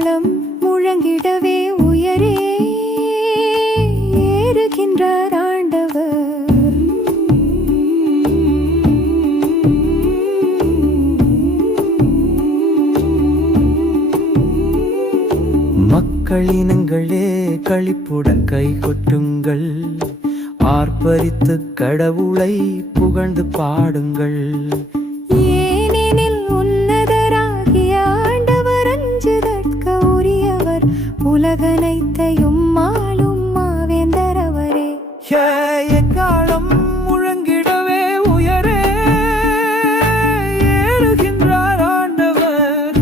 எக்காலம் முழங்கிடவே உயரே ஏறுகின்றார் ஆண்டவர். மக்களினங்களே களிப்புடன் கை கொட்டுங்கள், ஆர்ப்பரித்து கடவுளை புகழ்ந்து பாடுங்கள். ஏனெனில் உன்னதராகிய ஆண்டவர் அஞ்சுதற்க உரியவர், உலகனைத்தையும் ஆளும் மாவேந்தர் அவரே. எக்காலம் முழங்கிடவே உயரே ஏறுகின்றார் ஆண்டவர்.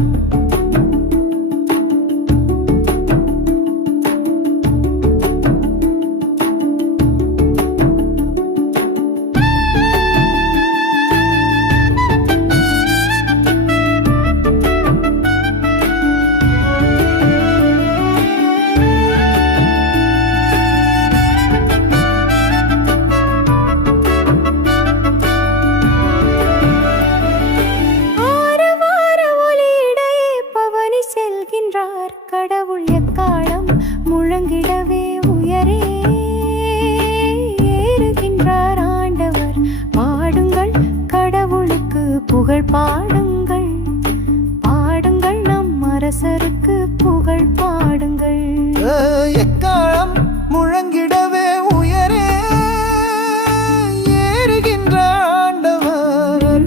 கடவுள் எக்காலம் முழங்கிடவே உயரே ஏறுகின்றார் ஆண்டவர். பாடுங்கள் கடவுளுக்கு புகழ் பாடுங்கள், பாடுங்கள் நம் அரசருக்கு புகழ் பாடுங்கள். எக்காலம் முழங்கிடவே உயரே ஏறுகின்றார் ஆண்டவர்.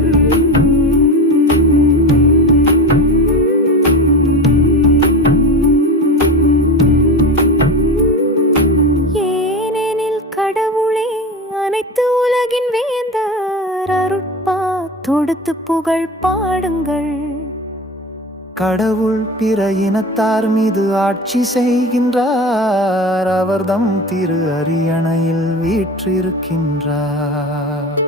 அனைத்து உலகின் வேந்தர் அருட்பா தொடுத்து புகழ் பாடுங்கள். கடவுள் பிற இனத்தார் மீது ஆட்சி செய்கின்றார், அவர்தம் திரு அரியணையில் வீற்றிருக்கின்றார்.